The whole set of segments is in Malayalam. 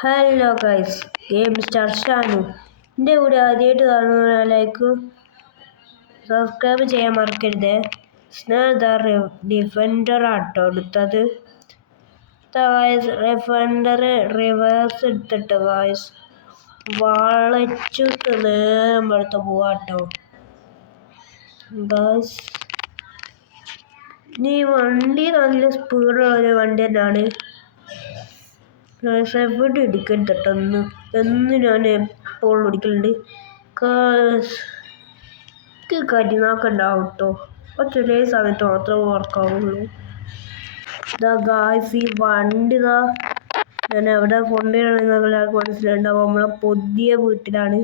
Hello guys, game star Shanu. എൻ്റെ കൂടെ ആദ്യമായിട്ട് കാണുന്ന ലൈക്ക് സബ്സ്ക്രൈബ് ചെയ്യാൻ മറക്കരുത്. സ്നേഹ ഡിഫൻഡർ ആട്ടോ എടുത്തത്. ഡിഫൻഡർ റിവേഴ്സ് എടുത്തിട്ട് ഗൈസ് വളച്ചിട്ട് നേരം എടുത്ത് പോവാട്ടോ ഗൈസ്. ഈ വണ്ടി നല്ല സ്പീഡുള്ള ഒരു വണ്ടി തന്നെയാണ്. എവിടെ ഇടിക്കരുത് കേട്ടോ, എന്ന് ഞാൻ എപ്പോഴും ഇടിക്കലുണ്ട്. കരിനാക്കുണ്ടാവും കേട്ടോ, അപ്പോൾ ചെറിയ സമയത്ത് മാത്രമേ വർക്കാവുള്ളൂ. ഇതാ ഗായ്സ്, ഈ വണ്ടി ഇതാ ഞാൻ എവിടെ കൊണ്ടുവരണമെന്ന് എല്ലാവർക്കും മനസ്സിലുണ്ടാവും. നമ്മളെ പുതിയ വീട്ടിലാണ്.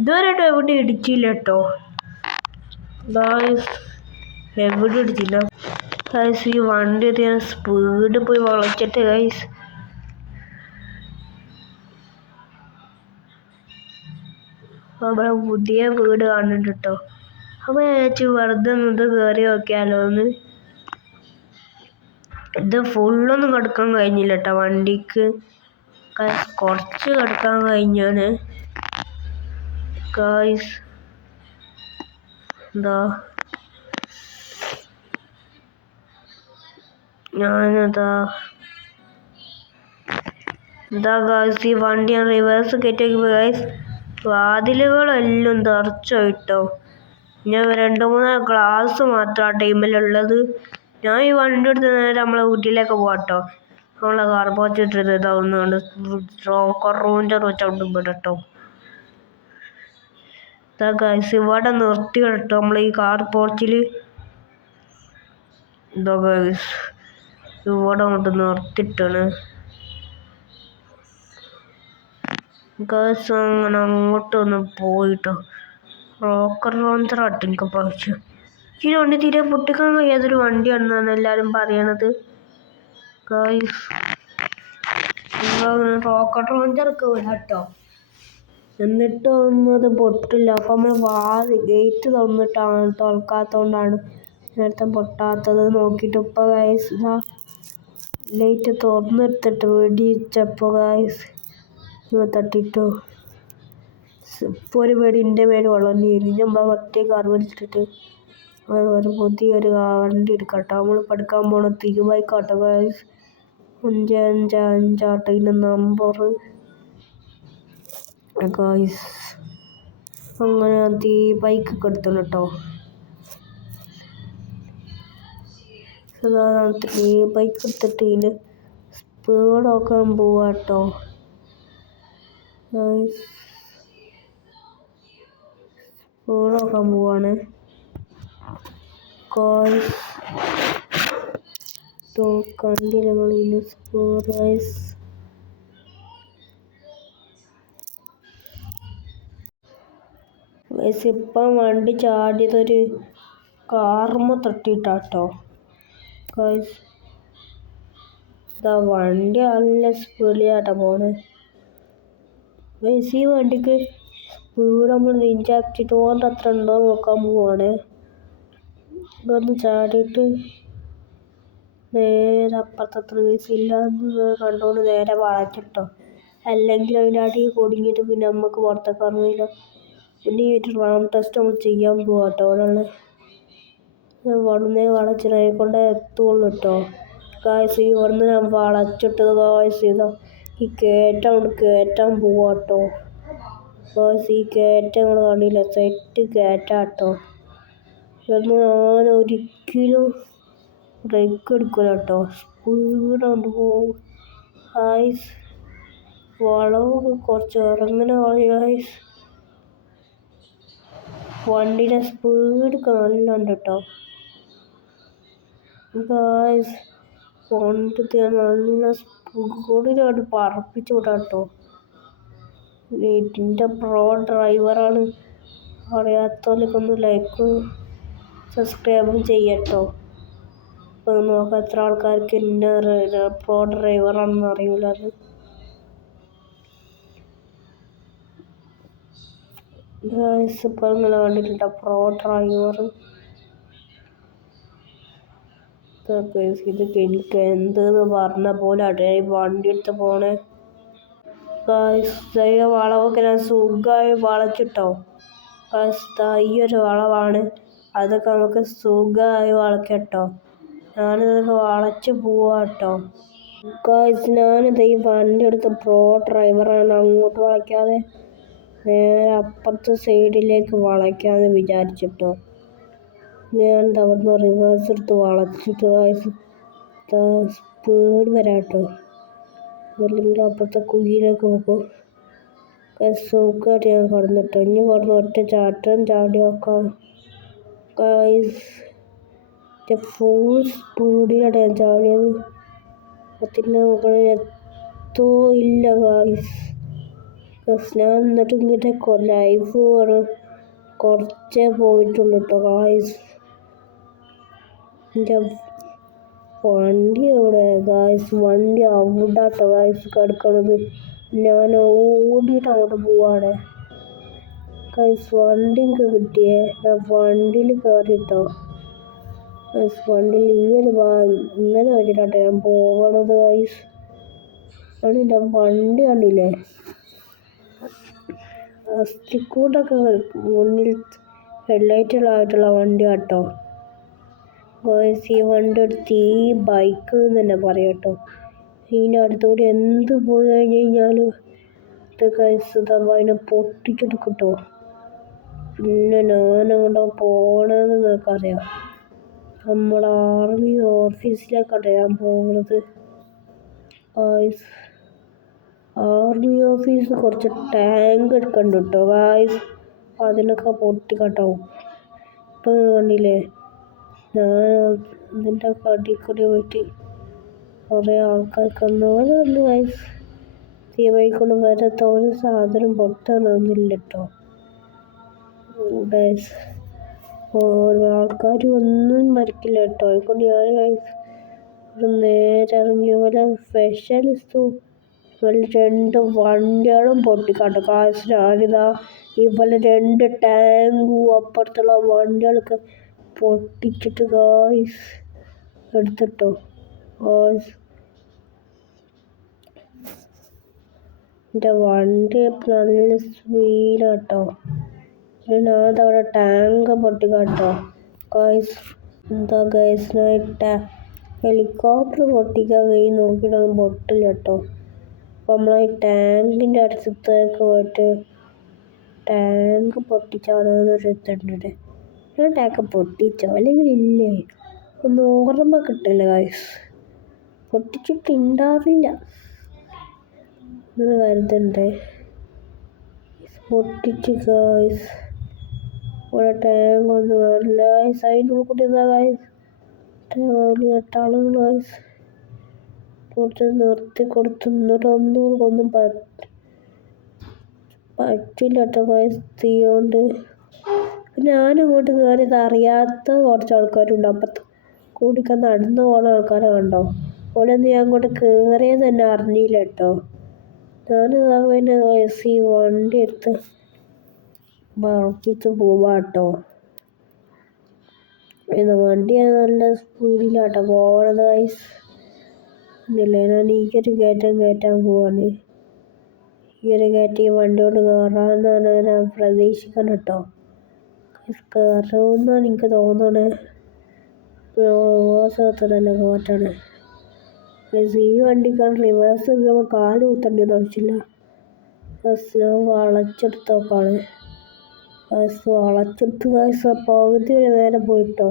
ഇതുവരെയായിട്ട് എവിടെ ഇടിച്ചില്ല കേട്ടോ ഗായ്സ്, എവിടെ ഇടിച്ചില്ല ഗായ്സ്. ഈ വണ്ടി ഞാൻ സ്പീഡ് പോയി വളച്ചിട്ട് ഗായ്സ് നമ്മളെ പുതിയ വീട് കാണുന്നുണ്ട് കേട്ടോ. അപ്പോൾ ചേച്ചി വെറുതെ ഇത് കയറി നോക്കിയാലോന്ന്. ഇത് ഫുള്ളൊന്നും കിടക്കാൻ കഴിഞ്ഞില്ല കേട്ടോ വണ്ടിക്ക്, കുറച്ച് കിടക്കാൻ കഴിഞ്ഞാണ് ഗായ്സ്. ഞാനതാ ഗായ്സ്, ഈ വണ്ടി ഞാൻ റിവേഴ്സ് കയറ്റി ഗായ്സ്, വാതിലുകളെല്ലാം തെറിച്ചോയിട്ടോ. ഞാൻ 2-3 ഗ്ലാസ് മാത്രം ആ ടൈമിലുള്ളത്. ഞാൻ ഈ വണ്ടി എടുത്ത് നേരെ നമ്മളെ വീട്ടിലേക്ക് പോവാട്ടോ. നമ്മളെ കാർ പോച്ചിട്ടിട്ട് ഇതാവുന്നുണ്ട് റൂമിൻ്റെ ചവിട്ടും കേട്ടോ. ഇതാ ഗൈസ്, ഇവിടെ നിർത്തി കേട്ടോ നമ്മൾ ഈ കാർ പോർച്ചിൽ. ഇതാ ഗൈസ്, ഇവിടെ അങ്ങോട്ട് നിർത്തിയിട്ടാണ് ഗൈസ്. അങ്ങനെ അങ്ങോട്ടൊന്ന് പോയിട്ടോ റോക്കർ ലോഞ്ചറായിട്ട് എനിക്ക് പഠിച്ചു. ഈ വണ്ടി തീരെ പൊട്ടിക്കാൻ കഴിയാത്തൊരു വണ്ടിയാണെന്നാണ് എല്ലാവരും പറയണത് ഗൈസ്. റോക്കറ്റ് ലോഞ്ചറൊക്കെ വിടാം കേട്ടോ, എന്നിട്ടൊന്നും അത് പൊട്ടില്ല. അപ്പം നമ്മൾ ഗേറ്റ് തുറക്കാത്തതുകൊണ്ടാണ് നേരത്തെ പൊട്ടാത്തത്. നോക്കിയിട്ട് ഇപ്പോൾ ഗൈസ് ഇതാ ലൈറ്റ് തുറന്നെടുത്തിട്ട് വെടിച്ചപ്പോൾ ഗൈസ് തട്ടിട്ടോ. ഇപ്പോൾ ഒരു വെടിൻ്റെ മേലെ വളർന്നു നമ്മൾ ഒറ്റ കാർ വലിച്ചിട്ട് ഒരു പുതിയൊരു വണ്ടി എടുക്കട്ടോ. നമ്മൾ പഠിക്കാൻ പോണ തിരുവായിക്കാട്ടോ ഗൈസ്. 5555 ഇതിൻ്റെ നമ്പർ ഗൈസ്. അങ്ങനെ ഈ ബൈക്കൊക്കെ എടുത്തു കേട്ടോ. ഈ ബൈക്ക് എടുത്തിട്ട് ഇതിന് സ്പീഡാക്കാൻ പോവാട്ടോ ഗൈസ്. സ്പീഡാക്കാൻ പോവാണ് ഗൈസ്. കണ്ടില്ല ഞങ്ങൾ ഇതിന് സ്പീഡ് ഗൈസ്. ഇപ്പം വണ്ടി ചാടിയതൊരു കാർമ തട്ടിയിട്ടാട്ടോ ഗൈസ്. ഇതാ വണ്ടി നല്ല സ്പീഡിലാട്ടോ പോണേ ഗൈസ്. ഈ വണ്ടിക്ക് സ്പീഡ് നമ്മൾ ഇഞ്ചാക്കിയിട്ട് ഓൻ്റെ അത്ര ഉണ്ടോ നോക്കാൻ പോവാണ്. ഇതൊന്ന് ചാടിയിട്ട് നേരെ അപ്പുറത്തത്ര ഗൈസ് ഇല്ലാന്ന് കണ്ടുകൊണ്ട് നേരെ വളച്ചിട്ടോ. അല്ലെങ്കിൽ അതിൻ്റെ അടിയിൽ കുടുങ്ങിയിട്ട് പിന്നെ നമുക്ക് പുറത്തേക്ക് ഇറങ്ങില്ല. പിന്നെ ഈ റാം ടെസ്റ്റ് നമ്മൾ ചെയ്യാൻ പോവാട്ടോ. ഇവിടുന്ന് വളച്ചിട്ട് കൊണ്ട് എത്തുള്ളൂ കേട്ടോ ഗായ്സ്. ഈ ഇവിടുന്ന് ഞാൻ വളച്ചിട്ടത് ഗായ്സ്. ഇതാ ഈ കയറ്റാൻ പോവാട്ടോ ഗായ്സ്. ഈ കയറ്റം നിങ്ങൾ കാണില്ല, സെറ്റ് കയറ്റാട്ടോ. ഇതൊന്നും ഞാൻ ഒരിക്കലും ബ്രേക്ക് എടുക്കില്ല കേട്ടോ, സ്പീഡാണ്ട് പോവും ഗായ്സ്. വളവ് കുറച്ച് ഇറങ്ങുന്ന വളവ് ഗായ്സ്. വണ്ടിയുടെ സ്പീഡൊക്കെ നല്ല ഉണ്ട് കേട്ടോ ഗായ്സ്. വണ്ടി നല്ല സ്പീഡിലായിട്ട് പറപ്പിച്ചു വിടാം കേട്ടോ. ഇതിൻ്റെ പ്രോ ഡ്രൈവറാണ്. അറിയാത്തവരൊക്കെ ഒന്ന് ലൈക്കും സബ്സ്ക്രൈബും ചെയ്യട്ടോ. അപ്പോൾ നോക്കാം എത്ര ആൾക്കാർക്ക് എന്നെ പ്രോ ഡ്രൈവറാണെന്ന് അറിയില്ല. അത് ഗായ്സ് ഇപ്പോൾ ഇങ്ങനെ കണ്ടിട്ടുണ്ടോ പ്രോ ഡ്രൈവർ. ഇത് എനിക്ക് എന്തെന്ന് പറഞ്ഞ പോലെ അടേ വണ്ടി എടുത്ത് പോണേ ഗായ്സ് ഈ വളവൊക്കെ ഞാൻ സുഖമായി വളച്ചിട്ടോ. ഗായ്സ് ഈ ഒരു വളവാണ്, അതൊക്കെ നമുക്ക് സുഖമായി വളക്കട്ടോ. ഞാനിതൊക്കെ വളച്ച് പോവാട്ടോ. ഗായ്സ് ഞാനിത് ഈ വണ്ടി എടുത്ത് പ്രോ ഡ്രൈവറാണ്. അങ്ങോട്ട് വളയ്ക്കാതെ നേരെ അപ്പുറത്തെ സൈഡിലേക്ക് വളയ്ക്കാമെന്ന് വിചാരിച്ചിട്ടോ. ഞാൻ അവിടുന്ന് റിവേഴ്സ് എടുത്ത് വളച്ചിട്ട് ഗായ്സ് സ്പീഡ് വരാട്ടോ. അല്ലെങ്കിൽ അപ്പുറത്തെ കുഴിയിലേക്ക് പോകും. സുഖമായിട്ട് ഞാൻ കടന്നിട്ടോ. ഇനി കടന്ന് ഒറ്റ ചാട്ടം ചാടി നോക്കാം. ഗായ്സ് ഫുൾ സ്പീഡിലാണ് ഞാൻ ചാടിയത്. അതിൻ്റെ മുകളിൽ എത്തോ ഇല്ല ഗായ്സ്. ഞാൻ എന്നിട്ട് ഇങ്ങോട്ട് ലൈഫ് കുറച്ചേ പോയിട്ടുള്ളൂ കേട്ടോ ഗായ്സ്. എൻ്റെ വണ്ടി എവിടെ ഗായ്സ്? വണ്ടി അവിടെ കേട്ടോ ഗായ്സ് കിടക്കണത്. ഞാൻ ഓടിയിട്ട് അങ്ങോട്ട് പോവാണ് ഗായ്സ്. വണ്ടി എനിക്ക് കിട്ടിയേ. ഞാൻ വണ്ടിയിൽ കയറിട്ടോ ഗായ്സ്. വണ്ടിയിൽ ഇങ്ങനെ വെച്ചിട്ടാട്ടോ ഞാൻ പോകണത് ഗായ്സ്. എൻ്റെ വണ്ടി കണ്ടില്ലേ? സ്റ്റിക്കൂട്ടൊക്കെ മുന്നിൽ ഹെഡ്ലൈറ്റുകളായിട്ടുള്ള വണ്ടി കേട്ടോ ഗായ്സ്. ഈ വണ്ടി എടുത്ത് ഈ ബൈക്ക് എന്ന് തന്നെ പറയാം കേട്ടോ. ഇതിൻ്റെ അടുത്തുകൂടി എന്ത് പോയി കഴിഞ്ഞ് കഴിഞ്ഞാലും ഇത് ഗായ്സ് അതിനെ പൊട്ടിച്ചെടുക്കട്ടോ. പിന്നെ ഞാനങ്ങോട്ട് പോകണമെന്ന് നിങ്ങൾക്കറിയാം. നമ്മുടെ ആർമി ഓഫീസിലേക്കാട്ടോ ഞാൻ പോകുന്നത് ഗായ്സ്. ആർമി ഓഫീസ് കുറച്ച് ടാങ്ക് എടുക്കണ്ട കേട്ടോ ഗായ്സ്. അതിനൊക്കെ പൊട്ടിക്കട്ടോ. ഇപ്പം കണ്ടില്ലേ, ഞാൻ ഇതിൻ്റെ അടിക്കൂടി പോയിട്ട് കുറേ ആൾക്കാർക്ക് വന്നു ഗായ്സ്. ഈ വഴിക്കൊണ്ട് വരാത്ത ഒരു സാധനം പൊട്ടാനൊന്നുമില്ല കേട്ടോ ഗായ്സ്. ആൾക്കാർ ഒന്നും മരിക്കില്ല കേട്ടോ. അതുകൊണ്ട് ഞാൻ ഗായ്സ് നേരെ ഇറങ്ങി പോലെ സ്പെഷ്യലിസ്റ്റു രണ്ട് വണ്ടികളും പൊട്ടിക്കാട്ടോ ഗായ്സ്. ഞാനിതാ ഇതുപോലെ 2 ടാങ്കും അപ്പുറത്തുള്ള വണ്ടികളൊക്കെ പൊട്ടിച്ചിട്ട് ഗായ്സ് എടുത്തിട്ടോ ഗായ്സ്. എൻ്റെ വണ്ടി നല്ല സ്പീഡാട്ടോ. ഞാനതവിടെ ടാങ്ക് പൊട്ടിക്കാട്ടോ ഗായ്സ്. എന്താ ഗായ്സ്, ഞാൻ ഹെലികോപ്റ്റർ പൊട്ടിക്കാൻ കഴിയും നോക്കിയിട്ടൊന്നും പൊട്ടില്ല കേട്ടോ. അപ്പോൾ നമ്മൾ ഈ ടാങ്കിൻ്റെ അടുത്തേക്ക് പോയിട്ട് ടാങ്ക് പൊട്ടിച്ചാണെന്നൊരു ഇതുണ്ട്. ഞാൻ ടാങ്ക് പൊട്ടിച്ചോ അല്ലെങ്കിൽ ഇല്ലേ ഒന്നും ഓർമ്മ കിട്ടില്ല ഗായ്സ്. പൊട്ടിച്ചിട്ടുണ്ടാവില്ല എന്ന് കരുതണ്ടേ. പൊട്ടിച്ച് ഗായ്സ്. ഇവിടെ ടാങ്ക് ഒന്നും വരില്ല ഗായ്സ്. അതിൻ്റെ കൂട്ടി ഇതാ ഗായ്സ് വലിയ ടള് ഗായ്സ്. കുറച്ച് നിർത്തി കൊടുത്ത് എന്നിട്ട് ഒന്നും പറ്റില്ല കേട്ടോ ഗായ്സ് തീയോണ്ട്. ഞാനിങ്ങോട്ട് കയറിയത് അറിയാത്ത കുറച്ച് ആൾക്കാരുണ്ട്. അപ്പുറത്ത് കൂടിക്കാൻ നടന്നു പോകുന്ന ആൾക്കാരെ കണ്ടോ? ഓലൊന്നും ഞാൻ അങ്ങോട്ട് കയറിയത് തന്നെ അറിഞ്ഞില്ല കേട്ടോ. ഞാനിതാ പിന്നെ ഗായ്സ് ഈ വണ്ടി എടുത്ത് പറപ്പിച്ച് പോവാട്ടോ. പിന്നെ വണ്ടി നല്ല സ്പീഡിലാട്ടോ പോകണത് ഗായ്സ്. ഇല്ലേ, ഞാൻ ഈയൊരു കയറ്റാൻ പോവാണ്. ഈ ഒരു കയറ്റി വണ്ടി കൊണ്ട് കയറാമെന്നാണ് ഞാൻ പ്രതീക്ഷിക്കണം കേട്ടോ. കയറുമെന്നാണ് എനിക്ക് തോന്നണേ. റിവേഴ്സകത്തല്ല കയറ്റാണ്. ഈ വണ്ടിക്കാണ് റിവേഴ്സ് എടുക്കുമ്പോൾ കാല് കുത്തേണ്ടത് ആവശ്യമില്ല. ഞാൻ വളച്ചെടുത്ത് നോക്കാണ് വളച്ചെടുത്ത് ഗായ്സ്. പകുതി വരെ നേരെ പോയിട്ടോ.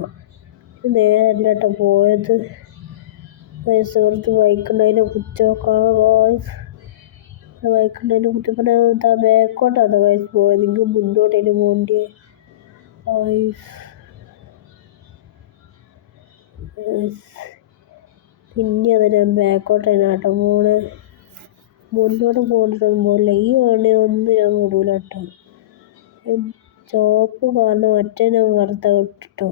നേരെ അല്ല കേട്ടോ പോയത് ഗായ്സ്. കുറച്ച് ബൈക്കുണ്ടതിനെ കുത്തി നോക്കാം ഗായ്സ്. ബൈക്കുണ്ടതിനെ കുത്തിയപ്പോൾ എന്താ ബാക്കോട്ടാണ് ഗായ്സ് പോയത്. എനിക്ക് മുന്നോട്ടേന് പോകേണ്ടി ഗായ്സ്. പിന്നെ അത് ഞാൻ ബാക്കോട്ടാണ് കേട്ടോ പോണേ. മുന്നോട്ട് പോകേണ്ടിട്ടൊന്നും പോകില്ല. ഈ വണ്ടി ഒന്നും ഞാൻ വിടൂല കേട്ടോ. ചോപ്പ് കാരണം മറ്റേ ഞാൻ വെറുതെ വിട്ടിട്ടോ.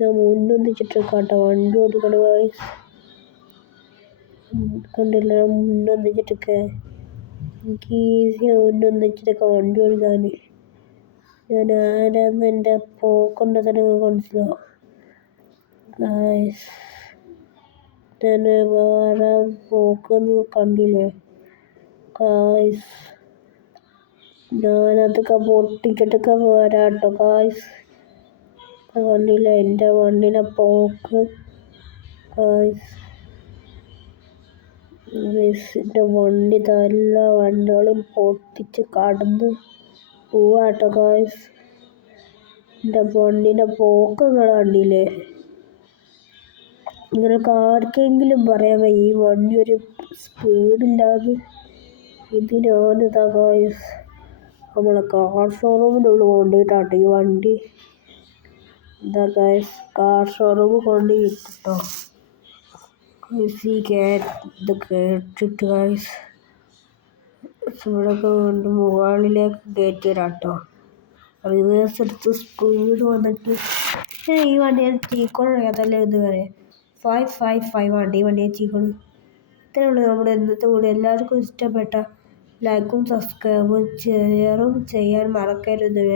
ഞാൻ മുന്നൊന്നിച്ചിട്ട് കേട്ടോ വണ്ടി ഓടിക്കണം ഗായ്സ്. കണ്ടില്ല, ഞാൻ മുന്നൊന്നിച്ചിട്ടൊക്കെ എനിക്ക് ഈസിയാണ് മുന്നൊന്നിച്ചിട്ടൊക്കെ വണ്ടി ഓടിക്കാൻ. ഞാൻ ആരാന്ന് എൻ്റെ പോക്കൊണ്ട് തന്നെ മനസ്സിലാവും ഗായ്സ്. ഞാൻ വേറെ പോക്കൊന്നും കണ്ടില്ലേ ഗായ്സ് ഞാനതൊക്കെ പൊട്ടിച്ചിട്ടൊക്കെ വരാട്ടോ ഗായ്സ്. കണ്ടില്ല എൻ്റെ വണ്ടിയുടെ പോക്ക് ഗായ്സ്. എൻ്റെ വണ്ടി എല്ലാ വണ്ടികളും പൊട്ടിച്ച് കടന്ന് പോവാട്ടോ ഗായ്സ്. എൻ്റെ വണ്ടിയുടെ പോക്ക് നിങ്ങൾ കണ്ടില്ലേ? നിങ്ങൾക്ക് ആർക്കെങ്കിലും പറയാമോ ഈ വണ്ടി ഒരു സ്പീഡില്ലാതെ? ഇത് ഞാനിതാ ഗായ്സ് നമ്മളെ കാർ ഷോറൂമിനുള്ള കൊണ്ടിട്ടാട്ടോ ഈ വണ്ടി. ഇതാ ഗായ്സ് കാർ ഷോറൂമിൽ കൊണ്ട് ഇട്ടോ ഇത് കേട്ടിട്ട് ഗായ്സ് ഇവിടൊക്കെ കൊണ്ട് മുകളിലേക്ക് കയറ്റി തരാട്ടോ. റിവേഴ്സ് എടുത്ത് സ്പീഡ് വന്നിട്ട് ഈ വണ്ടിയെ ചീക്കോൾ അറിയാത്തല്ലേ ഇത് പറയാം. 555 ആണ് ഈ വണ്ടിയെ ചീക്കോൾ. ഇത്രയുള്ളൂ നമ്മുടെ ഇന്നത്തെ കൂടെ. എല്ലാവർക്കും ഇഷ്ടപ്പെട്ട ലൈക്കും സബ്സ്ക്രൈബും ഷെയറും ചെയ്യാൻ മറക്കരുത്.